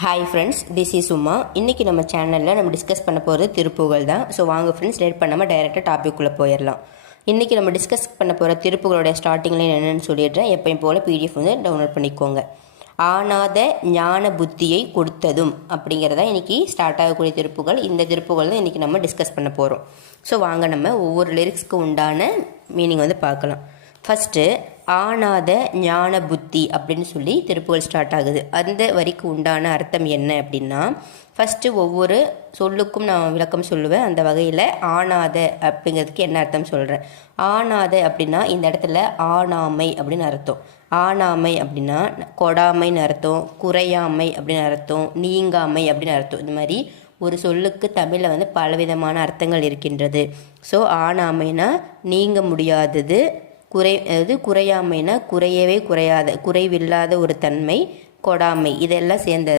Hi friends, this is Uma. இன்றைக்கி நம்ம சேனலில் நம்ம டிஸ்கஸ் பண்ண போகிறது திருப்புகழ் தான். ஸோ வாங்க ஃப்ரெண்ட்ஸ், லேட் பண்ணாமல் டைரெக்டாக டாபிக்குள்ளே போயிடலாம். இன்றைக்கி நம்ம டிஸ்கஸ் பண்ண போகிற திருப்புகளோட ஸ்டார்டிங் லைன் என்னென்னு சொல்லிடுறேன். எப்பயும் போல் பிடிஎஃப் வந்து டவுன்லோட் பண்ணிக்கோங்க. ஆனாத ஞான புத்தியை கொடுத்ததும் அப்படிங்கிறத இன்றைக்கி ஸ்டார்ட் ஆகக்கூடிய திருப்புகள். இந்த திருப்புகள் தான் இன்றைக்கி நம்ம டிஸ்கஸ் பண்ண போகிறோம். ஸோ வாங்க நம்ம ஒவ்வொரு லிரிக்ஸ்க்கு உண்டான மீனிங் வந்து பார்க்கலாம். ஃபஸ்ட்டு ஆனாத ஞான புத்தி அப்படின்னு சொல்லி திருப்புகள் ஸ்டார்ட் ஆகுது. அந்த வரிக்கு உண்டான அர்த்தம் என்ன அப்படின்னா, ஃபஸ்ட்டு ஒவ்வொரு சொல்லுக்கும் நான் விளக்கம் சொல்லுவேன். அந்த வகையில் ஆனாத அப்படிங்கிறதுக்கு என்ன அர்த்தம் சொல்கிறேன். ஆனாத அப்படின்னா இந்த இடத்துல ஆணாமை அப்படின்னு அர்த்தம். ஆணாமை அப்படின்னா கொடாமைன்னு அர்த்தம், குறையாமை அப்படின்னு அர்த்தம், நீங்காமை அப்படின்னு அர்த்தம். இந்த மாதிரி ஒரு சொல்லுக்கு தமிழில் வந்து பலவிதமான அர்த்தங்கள் இருக்கின்றது. ஸோ ஆணாமைனா நீங்க முடியாதது, குறையாமைனா குறையவே குறையாத, குறைவில்லாத ஒரு தன்மை, கொடாமை, இதெல்லாம் சேர்ந்தது